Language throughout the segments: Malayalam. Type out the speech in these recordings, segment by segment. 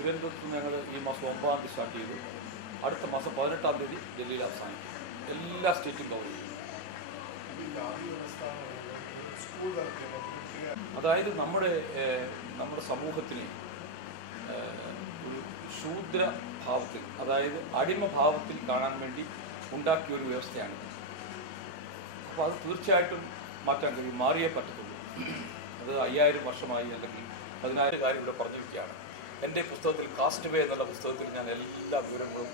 തിരുവനന്തപുരത്ത് ഞങ്ങൾ ഈ മാസം 9-ാം തീയതി സ്റ്റാർട്ട് ചെയ്തു. അടുത്ത മാസം 18-ാം തീയതി ഡൽഹിയിൽ അവസാനിക്കും. എല്ലാ സ്റ്റേറ്റും കവർ ചെയ്യും. അതായത് നമ്മുടെ സമൂഹത്തിന് ഒരു ശൂദ്രഭാവത്തിൽ, അതായത് അടിമഭാവത്തിൽ കാണാൻ വേണ്ടി ഉണ്ടാക്കിയ ഒരു വ്യവസ്ഥയാണ്. അപ്പോൾ അത് തീർച്ചയായിട്ടും മാറ്റാൻ കഴിയും, മാറിയേ പറ്റത്തുള്ളൂ. അത് 5000 വർഷമായി അല്ലെങ്കിൽ 10000 കാര്യം ഇവിടെ പറഞ്ഞിരിക്കുകയാണ്. എൻ്റെ പുസ്തകത്തിൽ കാസ്റ്റ് വേ എന്നുള്ള പുസ്തകത്തിൽ ഞാൻ എല്ലാ വിവരങ്ങളും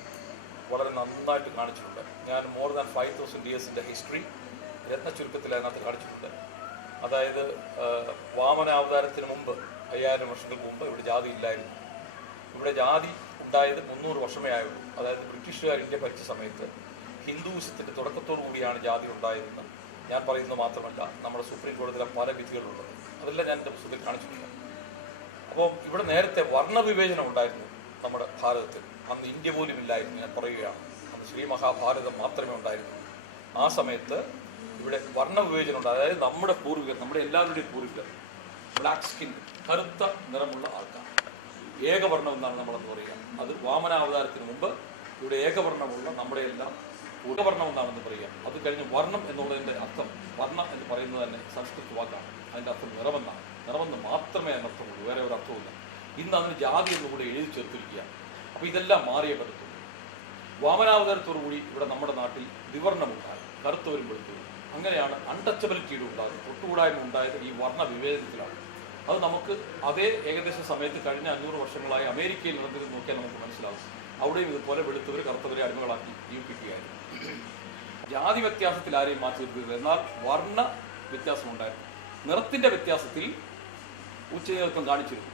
വളരെ നന്നായിട്ട് കാണിച്ചിട്ടുണ്ട്. ഞാൻ മോർ ദാൻ 5000 ഇയേഴ്സിൻ്റെ ഹിസ്റ്ററി രത്നചുരുക്കത്തിൽ അതിനകത്ത് കാണിച്ചിട്ടുണ്ട്. അതായത് വാമനാവതാരത്തിന് മുമ്പ് 5000 വർഷങ്ങൾക്ക് മുമ്പ് ഇവിടെ ജാതി ഇല്ലായിരുന്നു. ഇവിടെ ജാതി ഉണ്ടായത് 300 വർഷമേ ആയുള്ളൂ. അതായത് ബ്രിട്ടീഷുകാർ ഇന്ത്യ ഭരിച്ച സമയത്ത് ഹിന്ദുവിസത്തിൻ്റെ തുടക്കത്തോടു കൂടിയാണ് ജാതി ഉണ്ടായതെന്ന് ഞാൻ പറയുന്നത് മാത്രമല്ല, നമ്മുടെ സുപ്രീം കോടതിയിലെ പല വിധികളുണ്ട്. അതെല്ലാം ഞാൻ എൻ്റെ പുസ്തകത്തിൽ കാണിച്ചിട്ടുണ്ട്. അപ്പോൾ ഇവിടെ നേരത്തെ വർണ്ണവിവേചനം ഉണ്ടായിരുന്നു നമ്മുടെ ഭാരതത്തിൽ. അന്ന് ഇന്ത്യ പോലും ഇല്ലായിരുന്നു, ഞാൻ പറയുകയാണ്. അന്ന് ശ്രീ മഹാഭാരതം മാത്രമേ ഉണ്ടായിരുന്നു. ആ സമയത്ത് ഇവിടെ വർണ്ണവിവേചനം ഉണ്ട്. അതായത് നമ്മുടെ പൂർവികർ, നമ്മുടെ എല്ലാവരുടെയും പൂർവികർ ബ്ലാക്ക് സ്കിൻ, കറുത്ത നിറമുള്ള ആൾക്കാർ, ഏകവർണ്ണം എന്നാണ് നമ്മളെന്ന് പറയുക. അത് വാമനാവതാരത്തിന് മുമ്പ് ഇവിടെ ഏകവർണ്ണമുള്ള നമ്മുടെ എല്ലാം പൂർവ്വവർണ്ണം എന്നാണെന്ന് പറയുക. അത് കഴിഞ്ഞ് വർണ്ണം എന്നുള്ളതിൻ്റെ അർത്ഥം, വർണ്ണ എന്ന് പറയുന്നത് തന്നെ സംസ്കൃത വാക്കാണ്. അതിൻ്റെ അർത്ഥം നിറമെന്നാണ്. നിറമെന്ന് മാത്രമേ അതിനർത്ഥമുള്ളൂ, വേറെ ഒരു അർത്ഥമില്ല. ഇന്ന് അതിന് ജാതി എന്നുകൂടി എഴുതി ചേർത്തിരിക്കുക. അപ്പോൾ ഇതെല്ലാം മാറിയേ പറ്റത്തുള്ളൂ. വാമനാവതാരത്തോടുകൂടി ഇവിടെ നമ്മുടെ നാട്ടിൽ വിവർണമുണ്ടായി, കറുത്തവരും വെളുത്തവരും. അങ്ങനെയാണ് അൺടച്ചബിലിറ്റിയുടെ ഉണ്ടായത്, തൊട്ടുകൂടായ്മ ഉണ്ടായത് ഈ വർണ്ണ വിവേചനത്തിലാണ്. അത് നമുക്ക് അതേ ഏകദേശ സമയത്ത് കഴിഞ്ഞ 500 വർഷങ്ങളായി അമേരിക്കയിൽ നടന്നത് നോക്കിയാൽ നമുക്ക് മനസ്സിലാവും. അവിടെയും ഇതുപോലെ വെളുത്തവർ കറുത്തവരെ അടിമകളാക്കി ജീവിപ്പിക്കുകയായിരുന്നു. ജാതി വ്യത്യാസത്തിൽ ആരെയും മാറ്റി നിർത്തിയില്ല, എന്നാൽ വർണ്ണ വ്യത്യാസമുണ്ടായിരുന്നു. നിറത്തിൻ്റെ വ്യത്യാസത്തിൽ ഉച്ചനീചത്വം കാണിച്ചിരുന്നു.